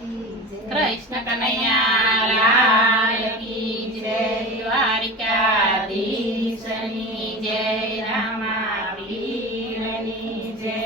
કૃષ્ણ કનૈયા લાલ કી જય, દ્વારિકાધીશની જય, રામાપીરની જય.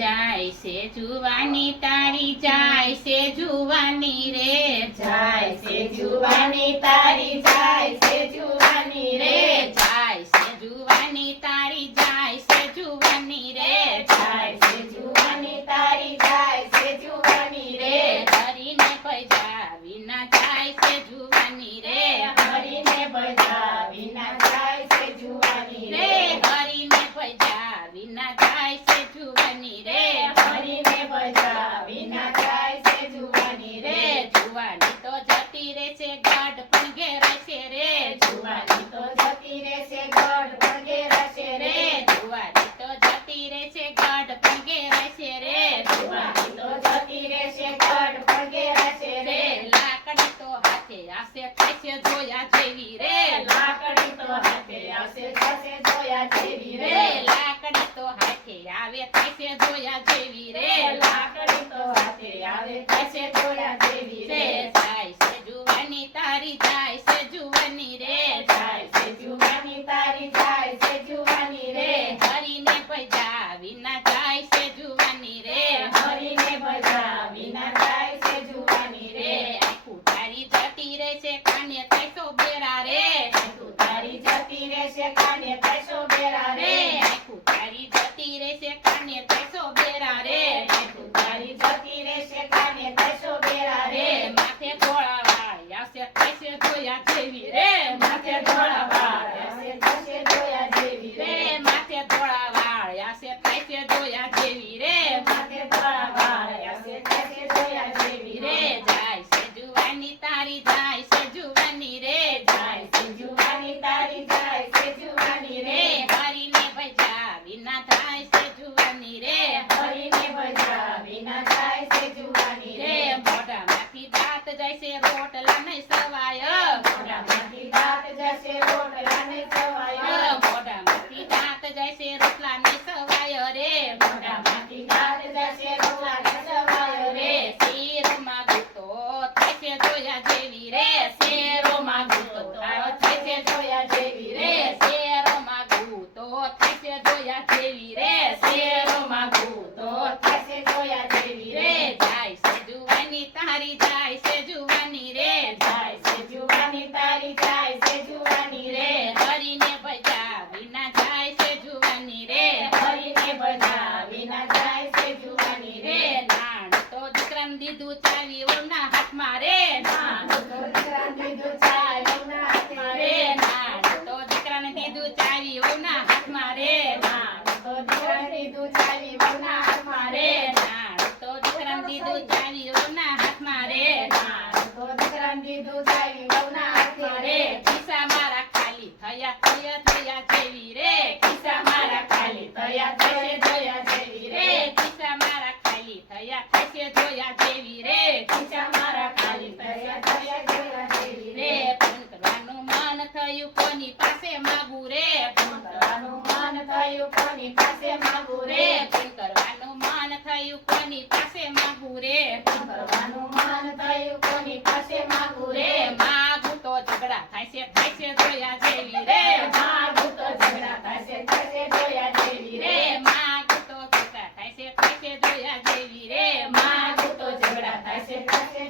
જાય છે જુવાની તારી, જાય છે જુવાની રે, જાય છે જુવાની તારી, જાય છે જુવાની રે, જાય છે જુવાની તારી, જાય છે જુવાની રે, જાય છે જુવાની તારી, જાય છે જુવાની રે. હરીને ભજા વિના જાય છે જુવાની રે, હરીને ભજા વિના જાય છે જુવાની રે, હરીને ભજા વિના જાય છે જુવાની રે, હરીને ભજા વિના જાય છે જુવાની રે. જુવાની તો જતી રે છે, ગઢ પણ ઘેરાશે રે, જુવાની તો જતી રે છે, ગઢ પણ ઘેરાશે રે, જુવાની તો જતી રે છે, ગઢ પણ ઘેરાશે રે, જુવાની તો જતી રે છે, ગઢ પણ ઘેરાશે રે. લાકડી તો હાથે આવશે થશે જોયા જેવી રે, લાકડી તો હાથે આવશે થશે જોયા જેવી રે, લાકડી તો હાથે આવે થશે જોયા જેવી રે, લાકડી તો હાથે આવે થશે જોયા જેવી રે. જાય છે જુવાની તારી, જાય છે જુવાની રે, જાય છે જુવાની તારી, જાય છે જુવાની રે. હરીને ભજા વિના જાય છે જુવાની રે, હરીને ભજા વિના જાય છે જુવાની રે. આખું તારી જતી રે છે, કાને તૈસો બેરા રે, આખું તારી જતી રે છે, કાને તૈસો બેરા રે, આખું તારી જતી રે છે, કાને તૈસો બેરા રે, આખું તારી જતી રે છે, કાને તૈસો બેરા રે. માથે ધોળા વાળ આવશે થશે જોયા જેવી રે, માથે ધોળા વાળ આવશે થશે જોયા જેવી રે, માથે ધોળા વાળ આવશે થશે જોયા જેવી રે, માથે ધોળા વાળ આવશે થશે જોયા જેવી રે. જાય છે જુવાની તારી, જાય છે જુવાની રે, જાય છે જુવાની તારી, જાય છે જુવાની રે. હરીને ભજા વિના થાય છે જુવાની રે, હરીને ભજા વિના થાય છે જુવાની રે. મોઢામાંથી દાંત જાય છે, રોટલા નહીં સવાય, મોઢામાંથી દાંત જશે, રોટલા નહીં સવાય, મોઢામાંથી દાંત જાય છે, રોટલા નહીં સવાય રે, મોઢામાંથી દાંત જશે, રોટલા નહીં સવાય રે. શેરોમાં ગૂંતો થાય છે જોયા જેવી રે, શેરોમાં ગૂંતો થાય છે જોયા જેવી રે, શેરોમાં ગૂંતો થાય છે જોયા જેવી રે, શેરોમાં ગૂંતો થાય છે જોયા જેવી રે. જાય છે જુવાની તારી, જાય છે જુવાની રે, જાય છે જુવાની તારી, જાય છે જુવાની રે. હરીને ભજા વિના જાય છે જુવાની રે, હરીને ભજા વિના જાય છે જુવાની રે. નાણ તો દીકરાને દીધું ચાવી ઓના હાથમાં રે, નાણ તો દીકરાને દીધું ચાવી ઓના હાથમાં રે, નાણ તો દીકરાને દીધું ચાવી ઓના હાથમાં રે, નાણ તો દીકરાને દીધું ચાવી ઓના હાથમાં રે, નાણ તો દીકરાને દીધું ચાવી ઓના હાથમાં રે, નાણ તો દીકરાને દીધું ચાવી ઓના હાથમાં રે. ખિસ્સા મારા ખાલી થયા થયા થયા જેવી રે, ખિસ્સા મારા ખાલી થયા થશે જોયા જેવી રે, ખિસ્સા મારા ખાલી થયા થશે જોયા જેવી રે, ખિસ્સા મારા ખાલી થયા થયા જોયા જેવી રે. ફોન કરવાનું મન થયું કોની પાસે માગું રે, ફોન કરવાનું મન થયું કોની પાસે માગું રે, ફોન કરવાનું મન થયું કોની પાસે માગું રે, ફોન કરવાનું મન થયું કોની પાસે માગું રે. માગું તો ઝઘડા થાય છે જોયા જેવી રે, માગું તો ઝઘડા થાય છે જોયા જેવી રે, માગું તો ઝઘડા થાય છે જોયા જેવી રે, માગું તો ઝઘડા થાય છે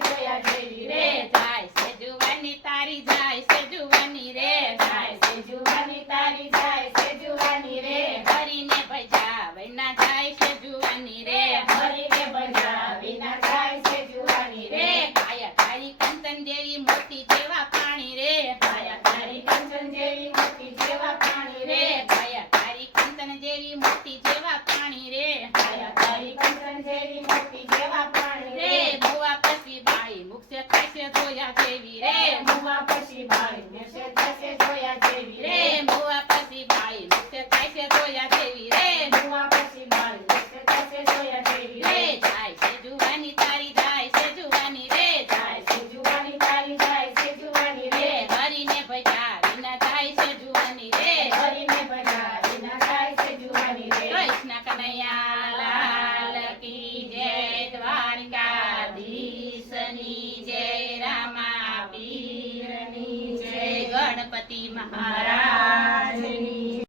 જોયા જેવી રે. જાય છે જુવાની તારી, જાય છે જુવાની રે, જાય છે જુવાની તારી, જાય છે જુવાની રે. હરીને ભજા વિના જાય છે જુવાની રે, હરીને ભજા વિના જાય છે જુવાની રે. કાયા તારી કંચન જેવી મોતી જેવા પાણી રે, કાયા તારી કંચન જેવી મોતી જેવા પાણી રે, કાયા તારી કંચન જેવી મોતી જેવા પાણી રે, કાયા તારી કંચન જેવી મોતી જેવા પાણી રે. બુઆ પછી પીરની જય રામા પીરની જય ગણપતિ મહારાજ